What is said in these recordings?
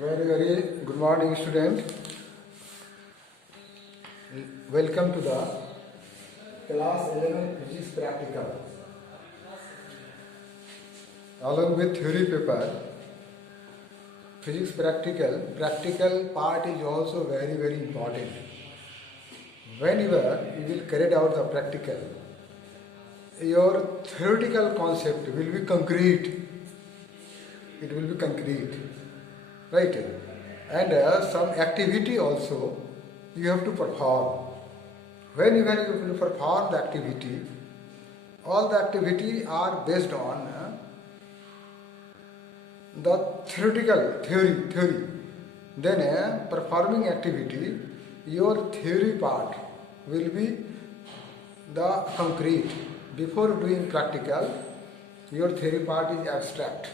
Very good morning, student. Welcome to the class 11 physics practical. Along with theory paper, physics practical part is also very important. Whenever you will carry out the practical, your theoretical concept will be concrete. It will be concrete, right? And some activity also you have to perform. Whenever you will perform the activity, all the activity are based on the theory. Then performing activity, your theory part will be the concrete. Before doing practical, your theory part is abstract.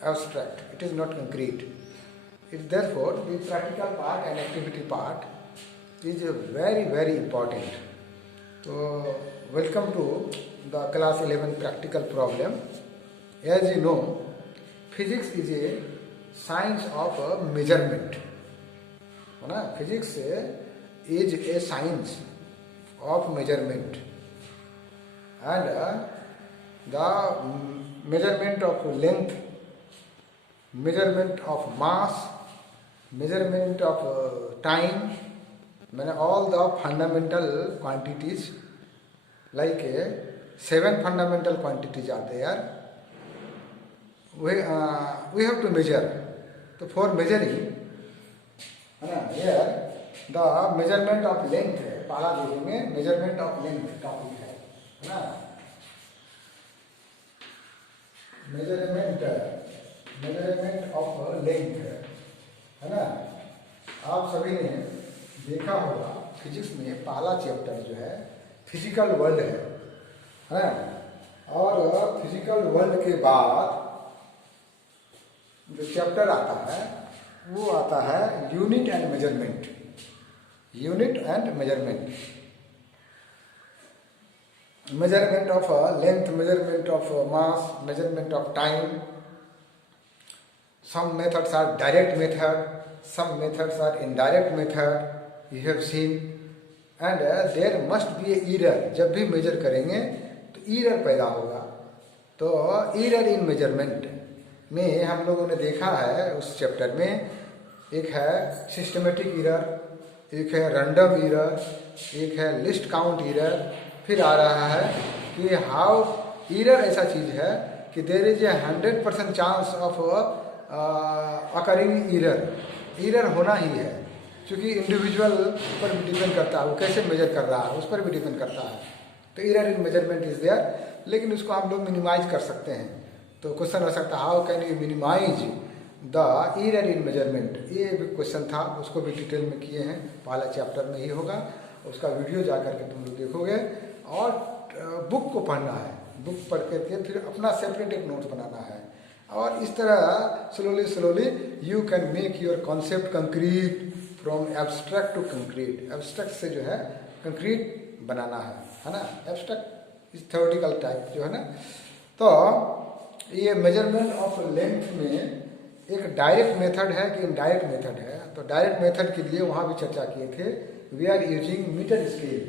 It is not concrete. Therefore, the practical part and activity part is very important. So, welcome to the class 11 practical problem. As you know, physics is a science of measurement. Physics is a science of measurement, and the measurement of length, measurement of mass, measurement of time, all the fundamental quantities, like 7 fundamental quantities are there. We have to measure. So for measuring, here the measurement of length है. पहला देखेंगे measurement of length topic है ना. Measurement of length है ना. आप सभी ने देखा होगा फिजिक्स में पहला चैप्टर जो है फिजिकल वर्ल्ड है और फिजिकल वर्ल्ड के बाद जो चैप्टर आता है वो आता है unit and measurement. Measurement of length, measurement of mass, measurement of time. Some methods are direct method, some methods are indirect method. You have seen, and there must be a error. जब भी measure करेंगे तो error पैदा होगा. तो error in measurement में हम लोगों ने देखा है उस चैप्टर में, एक है सिस्टमेटिक एरर, एक है रैंडम एरर, एक है लिस्ट काउंट एरर. फिर आ रहा है कि हाउ एरर ऐसा चीज है कि there is a 100% chance of occurring error होना ही है, क्योंकि इंडिविजुअल पर भी डिपेंड करता है, वो कैसे मेजर कर रहा है उस पर भी डिपेंड करता है. तो error in measurement is there, लेकिन उसको हम लोग मिनिमाइज कर सकते हैं. तो क्वेश्चन हो सकता है how can you minimise the error in measurement. ये भी क्वेश्चन था, उसको भी डिटेल में किए हैं, पहला चैप्टर में ही होगा. उसका वीडियो जा करके तुम लोग देखोगे और बुक को पढ़ना है. बुक पढ़ करके फिर अपना सेपरेट एक नोट्स बनाना है. और इस तरह slowly you can make your concept concrete from abstract to concrete. Abstract से जो है कंक्रीट बनाना है ना. एब्स्ट्रैक्ट इस थ्योरेटिकल टाइप जो है ना. तो ये मेजरमेंट ऑफ लेंथ में एक डायरेक्ट मेथड है कि इनडायरेक्ट मेथड है. तो डायरेक्ट मेथड के लिए वहाँ भी चर्चा किए थे. We are using metre scale.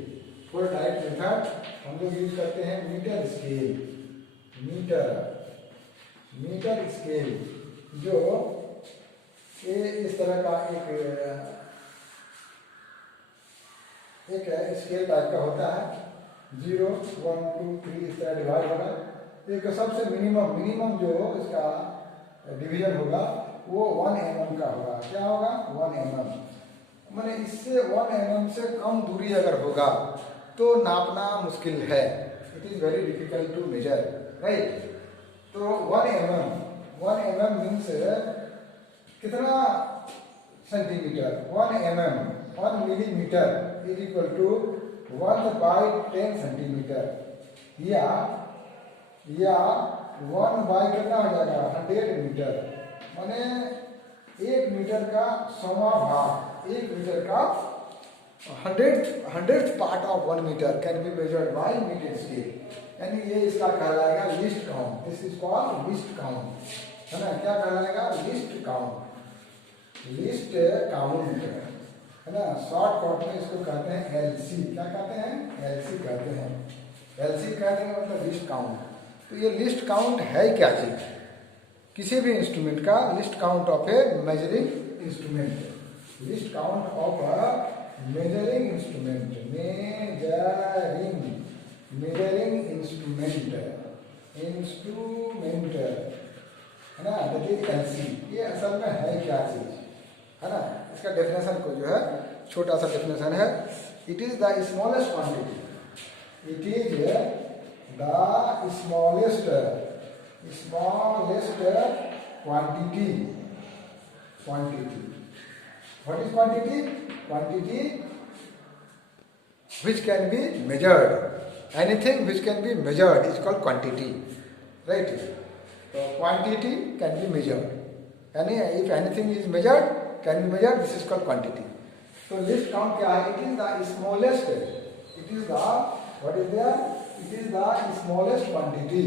For direct method हम लोग यूज करते हैं मीटर स्केल, जो इस तरह का एक स्केल टाइप का होता है. 0, 1, 2, 3 इस तरह डिवाइड होगा. एक सबसे मिनिमम जो इसका डिवीजन होगा वो 1 mm का होगा. क्या होगा? 1 mm. माने इससे 1 mm से कम दूरी अगर होगा तो नापना मुश्किल है. It is very difficult to measure, right. तो 1 mm मीन्स कितना centimetre? 1 mm 1 millimetre is equal to 1/10 centimetre, या 1 कितना हो जाएगा? 100 मीटर. माने 1 मीटर का 100वां भाग, 1 मीटर का 100th part of 1 metre can be measured by metre scale. यानी ये इसका कहलाएगा least count. This is called least count, है ना. क्या कहलाएगा? Least count. लिस्ट काउंट, है ना, शॉर्ट कट में इसको कहते हैं एलसी। क्या कहते हैं? एलसी कहते हैं। एलसी कहते हैं मतलब लिस्ट काउंट। तो ये लिस्ट काउंट है क्या चीज? किसी भी इंस्ट्रूमेंट का least count of A measuring instrument, list count of a measuring instrument, measuring instrument, है ना, दैट इज एलसी। ये असल में है क्या चीज, है ना? इसका डेफिनेशन को जो है छोटा सा डेफिनेशन है, it is the smallest quantity, it is the smallest quantity, what is quantity which can be measured, anything which can be measured is called quantity, right? So quantity can be measured, if anything is measured, can be measured, this is called quantity. So list count क्या है? It is the smallest, it is the, what is there, it is the smallest quantity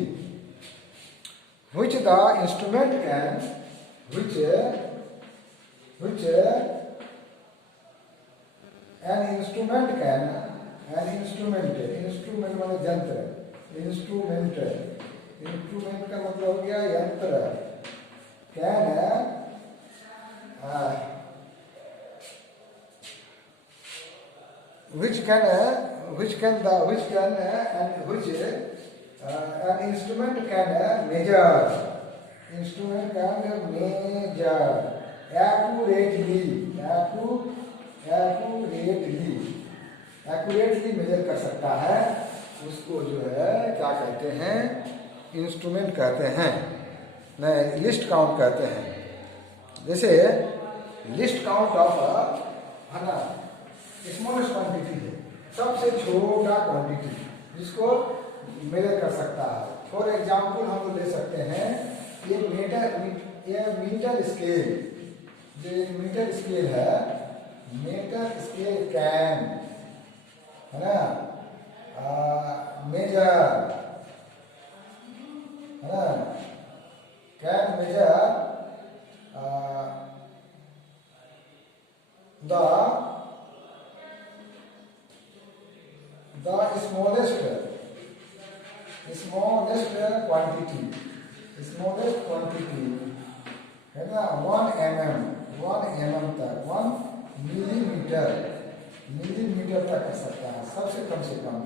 which the instrument can, which an instrument can, instrument मतलब यंत्र, instrument का मतलब हो गया यंत्र, can an instrument can measure, accurately measure कर सकता है, उसको जो है क्या कहते हैं? इंस्ट्रूमेंट कहते हैं, नहीं लिस्ट काउंट कहते हैं। जैसे लिस्ट काउंट ऑफ, है ना, स्मॉलेस्ट क्वांटिटी है, सबसे छोटा क्वांटिटी जिसको मेजर कर सकता है। फॉर एग्जाम्पल हम लोग ले सकते हैं ये मीटर स्केल, जो एक मीटर स्केल है, मीटर स्केल कैन, है ना, मेजर, है ना, can measure the smallest quantity, है ना, 1 mm तक, 1 मिलीमीटर तक कर सकता है, सबसे कम से कम,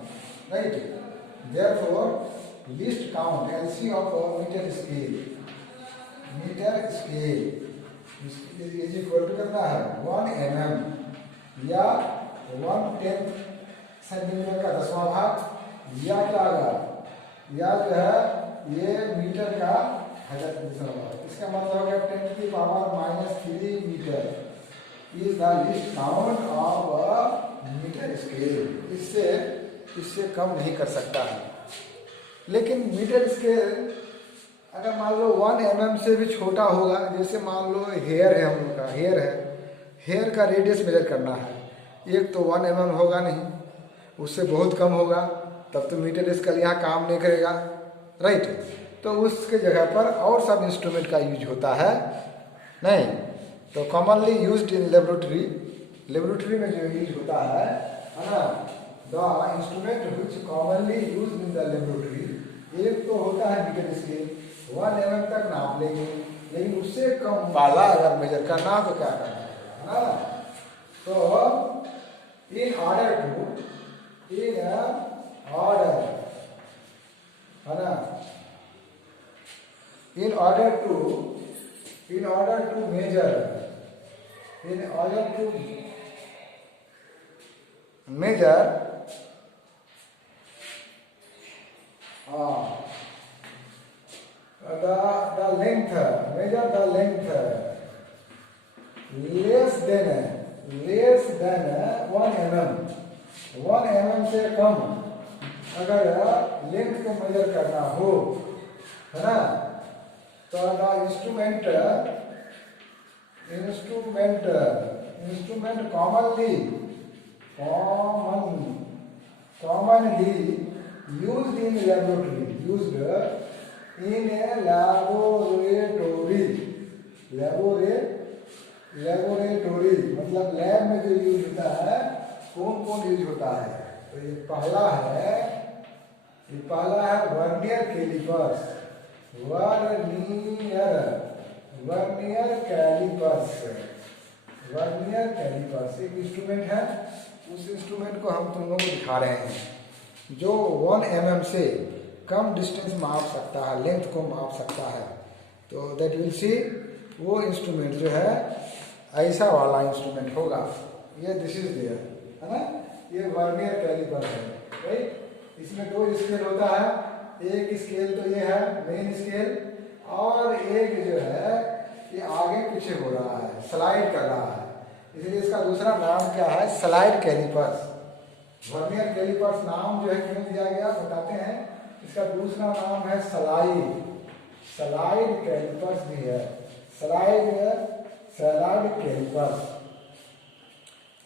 right? Therefore least count LC of metre scale is equal to करना है 1 mm या 1/10 सेंटीमीटर का 10वां भाग, या क्या होगा, या जो है ये मीटर का 1000 भाग, इसका मतलब हो गया 10⁻³ metre is the least count of a metre scale. इससे कम नहीं कर सकता है। लेकिन मीटर स्केल अगर मान लो 1 mm से भी छोटा होगा, जैसे मान लो हेयर है, हम लोग का हेयर का रेडियस मेजर करना है, एक तो 1 mm होगा नहीं, उससे बहुत कम होगा, तब तो मीटर स्केल यहाँ काम नहीं करेगा, राइट? तो उसके जगह पर और सब इंस्ट्रूमेंट का यूज होता है, नहीं? तो कॉमनली यूज्ड इन लेबोरेटरी में जो यूज होता है ना, the instrument which commonly used in the laboratory, एक तो होता है मीटर स्केल, 1 mm तक नाप लेंगे, लेकिन उससे कम वाला अगर मेजर करना हो तो क्या करना है ना? तो इन ऑर्डर, है ना, in order to measure the length, measure the length less than 1 mm, 1 mm से कम अगर लेंथ को मेजर करना हो, है ना, तो the instrument commonly used in a laboratory laboratory मतलब लैब में जो यूज होता है, कौन कौन यूज होता है? तो ये पहला है वर्नियर कैलिपर्स। वर्नियर कैलिपर्स एक इंस्ट्रूमेंट है। उस इंस्ट्रूमेंट को हम तुम लोगों को दिखा रहे हैं जो 1 mm से कम डिस्टेंस माप सकता है, लेंथ को माप सकता है। तो दैट विल सी वो इंस्ट्रूमेंट जो है ऐसा वाला इंस्ट्रूमेंट होगा। ये दिस इज देयर, है ना? ये वर्नियर कैलिपर है, राइट? इसमें 2 स्केल होता है। एक स्केल तो ये है मेन स्केल, और एक जो है ये आगे पीछे हो रहा है, स्लाइड कर रहा है, इसलिए इसका दूसरा नाम क्या है? Slide callipers. वर्नियर कैलिपर्स नाम जो है क्यों दिया गया बताते हैं। इसका दूसरा नाम है स्लाइड कैलिपर्स भी है। स्लाइड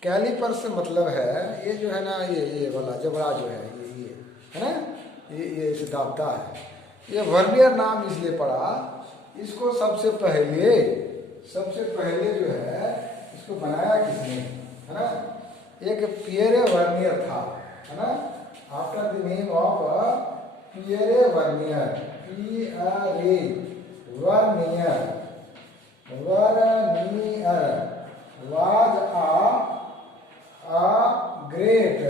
कैलिपर्स मतलब है ये जो है ना, ये वाला जबड़ा जो है ये है ना, ये इसे दाबता है। ये वर्नियर नाम इसलिए पड़ा, इसको सबसे पहले जो है इसको बनाया किसने, है ना? एक पियरे वर्नियर था, है ना? After the name of Pierre vernier, vernier was a great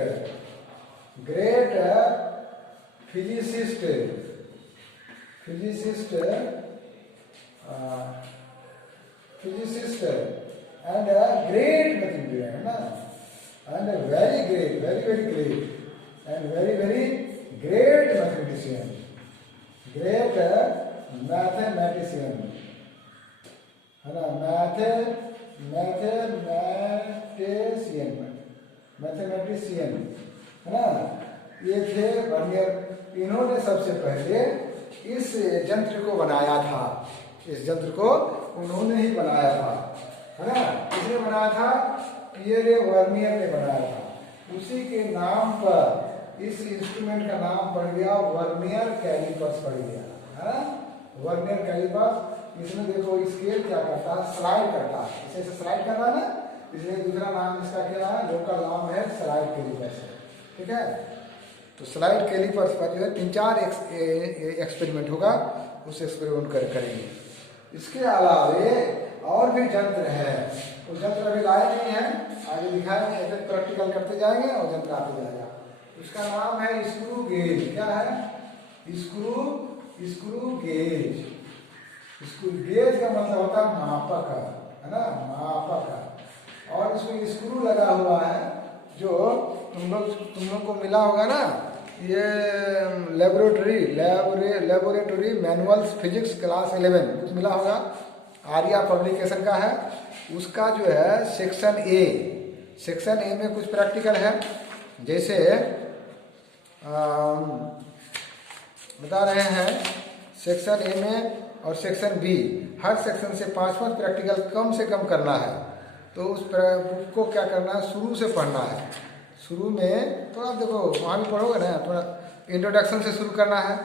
physicist and a great mathematician, है ना? And a very great and very great mathematician, है ना? मैथमेटिशियन, है ना? ये थे वर्नियर। इन्होंने सबसे पहले इस यंत्र को बनाया था। इस यंत्र को उन्होंने ही बनाया था, है ना? किसने बनाया था? पियरे वर्नियर ने बनाया था। उसी के नाम पर इस इंस्ट्रूमेंट का नाम पड़ गया वर्नियर कैलिपर्स पड़ गया, है ना? Vernier callipers. इसमें देखो स्केल क्या करता है? स्लाइड करता है। इसे स्लाइड कर रहा है ना, इसलिए दूसरा नाम इसका क्या है? लोकल नाम है स्लाइड कैलिपर्स, ठीक है? तो स्लाइड कैलिपर्स पर जो है 3-4 एक्सपेरिमेंट होगा, उस एक्सपेरिमेंट करेंगे। इसके अलावे और भी यंत्र है, उस यंत्र अभी लाए नहीं है, आगे दिखाएंगे, ऐसे प्रैक्टिकल करते जाएंगे और यंत्र आते जाएगा। उसका नाम है स्क्रू गेज। क्या है? Screw gauge. स्क्रू गेज का मतलब होता है मापक, है ना? मापक। और इसमें स्क्रू लगा हुआ है जो तुम लोग को मिला होगा ना, ये लेबोरेटरी मैनुअल्स फिजिक्स क्लास 11 कुछ मिला होगा, आर्या पब्लिकेशन का है। उसका जो है सेक्शन ए में कुछ प्रैक्टिकल है। जैसे बता रहे हैं सेक्शन ए में और सेक्शन बी, हर सेक्शन से 5-5 प्रैक्टिकल कम से कम करना है। तो उस बुक को क्या करना है? शुरू से पढ़ना है। शुरू में थोड़ा देखो, वहाँ भी पढ़ोगे ना, थोड़ा इंट्रोडक्शन से शुरू करना है।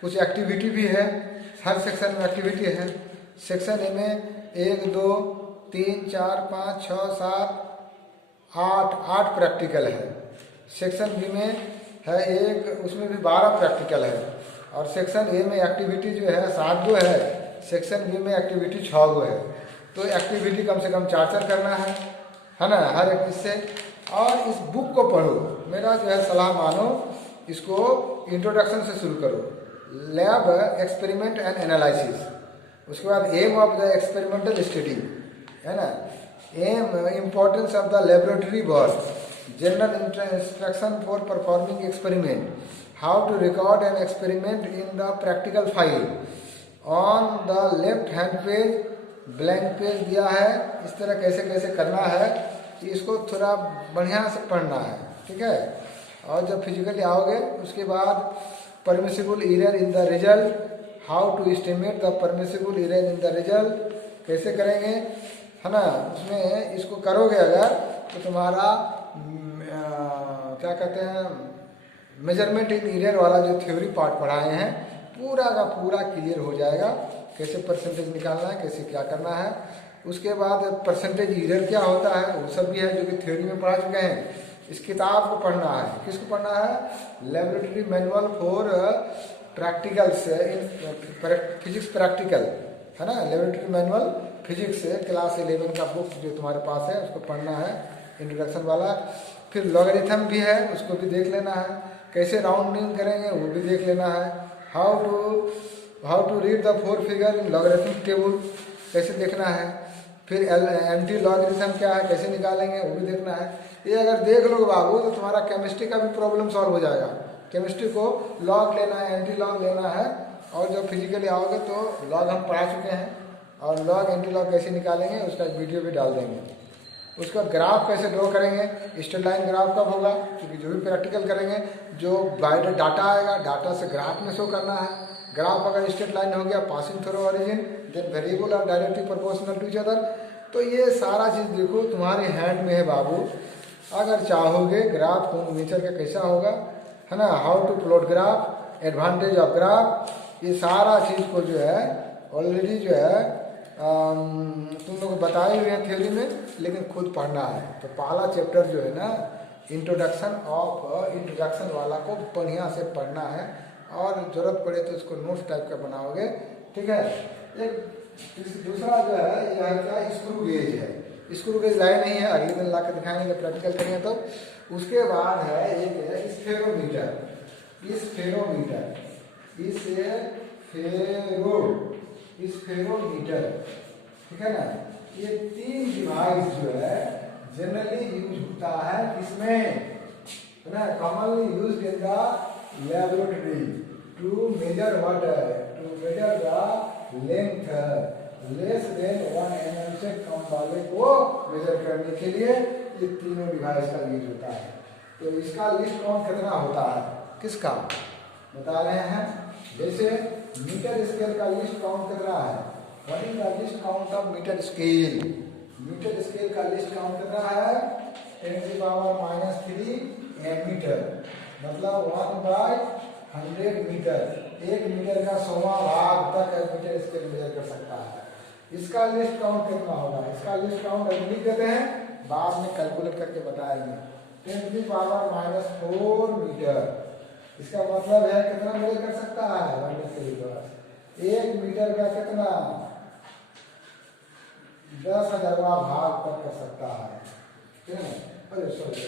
कुछ एक्टिविटी भी है, हर सेक्शन में एक्टिविटी है। सेक्शन ए में 1, 2, 3, 4, 5, 6, 7, 8 प्रैक्टिकल है। सेक्शन बी में है एक, उसमें भी 12 प्रैक्टिकल है। और सेक्शन ए में एक्टिविटी जो है 7 गो है, सेक्शन बी में एक्टिविटी 6 गो है। तो एक्टिविटी कम से कम 4 करना है ना, हर एक इससे। और इस बुक को पढ़ो, मेरा जो है सलाह मानो, इसको इंट्रोडक्शन से शुरू करो। लैब एक्सपेरिमेंट एंड एनालिसिस, उसके बाद aim of the experimental study, है ना? Aim importance of the laboratory work, general instruction for performing experiment, how to record an experiment in the practical file. On the left hand page blank page दिया है, इस तरह कैसे कैसे करना है, इसको थोड़ा बढ़िया से पढ़ना है, ठीक है? और जब फिजिकली आओगे उसके बाद permissible error in the result, how to estimate the permissible error in the result, कैसे करेंगे, है ना? उसमें इसको करोगे अगर तो तुम्हारा क्या कहते हैं, मेजरमेंट इन एरर वाला जो थ्योरी पार्ट पढ़ाए हैं पूरा का पूरा क्लियर हो जाएगा। कैसे परसेंटेज निकालना है, कैसे क्या करना है, उसके बाद परसेंटेज एरर क्या होता है वो सब भी है, जो कि थ्योरी में पढ़ा चुके हैं। इस किताब को पढ़ना है, किसको पढ़ना है? Laboratory manual for practicals in physics practical, है ना। लेबोरेटरी मैनुअल फिजिक्स क्लास 11 का बुक जो तुम्हारे पास है उसको पढ़ना है, इंट्रोडक्शन वाला। फिर लॉगरिथम भी है, उसको भी देख लेना है। कैसे राउंडिंग करेंगे वो भी देख लेना है। How to read the 4 figure in logarithm table, कैसे देखना है। फिर एंटी लॉगरिथम क्या है, कैसे निकालेंगे वो भी देखना है। ये अगर देख लो बाबू तो तुम्हारा केमिस्ट्री का भी प्रॉब्लम सॉल्व हो जाएगा। केमिस्ट्री को लॉग लेना है, एंटी लॉग लेना है, और जब फिजिकली आओगे तो लॉग हम पढ़ा चुके हैं, और लॉग एंटी लॉग कैसे निकालेंगे उसका एक वीडियो भी डाल देंगे। उसका ग्राफ कैसे ड्रॉ करेंगे, स्ट्रेट लाइन ग्राफ कब होगा, क्योंकि जो भी प्रैक्टिकल करेंगे जो बाय डाटा आएगा, डाटा से ग्राफ में शो करना है। ग्राफ अगर स्ट्रेट लाइन हो गया, passing through origin, then variable are directly proportional to each other. तो ये सारा चीज़ देखो तुम्हारे हैंड में है बाबू। अगर चाहोगे ग्राफ कौन नेचर का कैसा होगा, है ना, how to plot graph, advantage of graph, ये सारा चीज़ को जो है ऑलरेडी जो है तुम लोग बताए हुए हैं थ्योरी में, लेकिन खुद पढ़ना है। तो पहला चैप्टर जो है ना इंट्रोडक्शन वाला को बढ़िया से पढ़ना है, और ज़रूरत पड़े तो इसको नोट्स टाइप का बनाओगे, ठीक है। एक दूसरा जो है यह है क्या, स्क्रू गेज है। स्क्रू गेज लाए नहीं है, अगले दिन ला के दिखाएंगे जब प्रैक्टिकल करेंगे तो। उसके बाद है एक है स्फेरोमीटर। स्फेरोमीटर, ठीक है ना। ये 3 डिवाइस जो है जनरली यूज होता है किसमें, है ना, commonly used in the laboratory to measure water, to measure the length less than 1 mm से कम वाले को मेजर करने के लिए ये तीनों डिवाइस का यूज होता है। तो इसका लिस्ट काउंट कितना होता है, किसका बता रहे हैं। जैसे मीटर स्केल का लिस्ट काउंट कितना है, what is the least count of metre scale. Metre scale का लिस्ट काउंट कितना है, 10⁻³ मीटर, मतलब 1/100 मीटर। 1 मीटर का 100वां भाग तक मीटर स्केल मेजर कर सकता है। इसका लिस्ट काउंट कितना होगा, इसका लिस्ट काउंट अभी लिख देते हैं, बाद में कैलकुलेट करके बताएंगे। 10⁻⁴ मीटर, इसका मतलब है कितना मेजर कर सकता है 1 मीटर का कितना 10,000वां भाग तक कर सकता है, ठीक है। अरे सॉरी,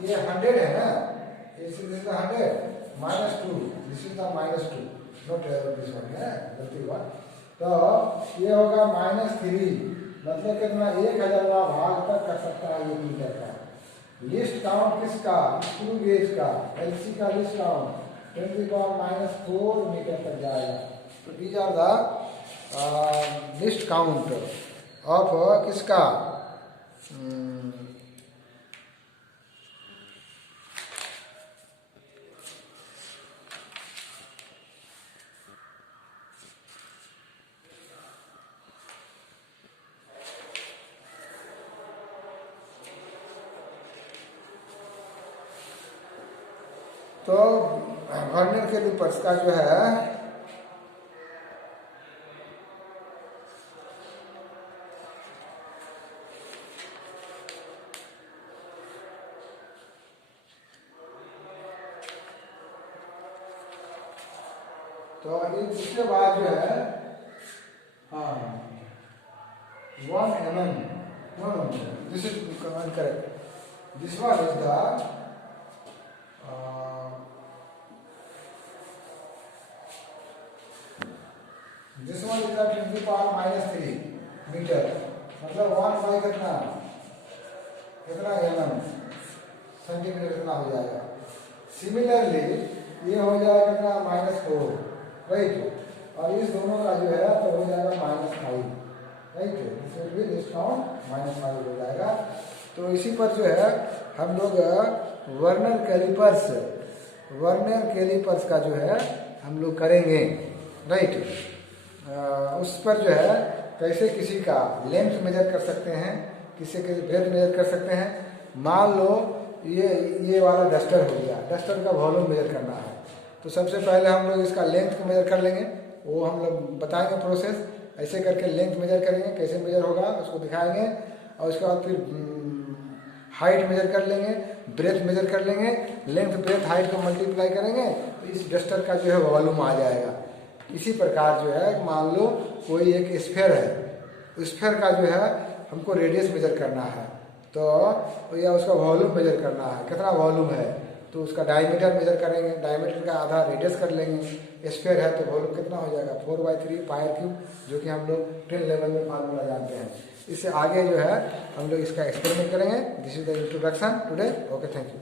ये 100 है ना, this is 100 -2, this is the -2, not this one है, गलती हुआ। तो ये होगा -3, मतलब कितना 1,000वां भाग तक कर सकता है ये मीटर का। लिस्ट काउंट किसका, स्क्रू गेज का, एलसी का लिस्ट काउंट 10⁻⁴ मीटर तक जाएगा। तो these are the least count of किसका, तो वर्नियर कैलिपर्स का जो है तो इसके बाद जो है 1 mm, no, this is incorrect. This one is the this one is the 10⁻³ metre, मतलब 1 कितना mm सेंटीमीटर कितना हो जाएगा। सिमिलरली ये हो जाएगा कितना -4, राइट, और इस दोनों का जो है तो हो जाएगा -5, राइट। इसमें भी लिस्ट काउंट -5 हो जाएगा। तो इसी पर जो है हम लोग वर्नियर कैलिपर्स का जो है हम लोग करेंगे, राइट। उस पर जो है कैसे किसी का लेंथ मेजर कर सकते हैं, किसी के ब्रेथ मेजर कर सकते हैं। मान लो ये वाला डस्टर हो गया, डस्टर का वॉल्यूम मेजर करना है, तो सबसे पहले हम लोग इसका लेंथ को मेजर कर लेंगे, वो हम लोग बताएंगे प्रोसेस। ऐसे करके लेंथ मेजर करेंगे, कैसे मेजर होगा उसको दिखाएंगे, और उसके बाद फिर हाइट मेजर कर लेंगे, ब्रेथ मेजर कर लेंगे, लेंथ ब्रेथ हाइट को मल्टीप्लाई करेंगे तो इस डस्टर का जो है वॉल्यूम आ जाएगा। इसी प्रकार जो है मान लो कोई एक स्फीयर है, स्फीयर का जो है हमको रेडियस मेजर करना है, तो या उसका वॉल्यूम मेजर करना है, कितना वॉल्यूम है, तो उसका डायमीटर मेजर करेंगे, डायमीटर का आधा रेडियस कर लेंगे। स्फीयर है तो वॉल्यूम कितना हो जाएगा 4/3 पाई क्यूब, जो कि हम लोग 10 लेवल में फार्मूला जानते हैं। इससे आगे जो है हम लोग इसका एक्सपेरिमेंट करेंगे। This is the introduction today. Okay, thank you.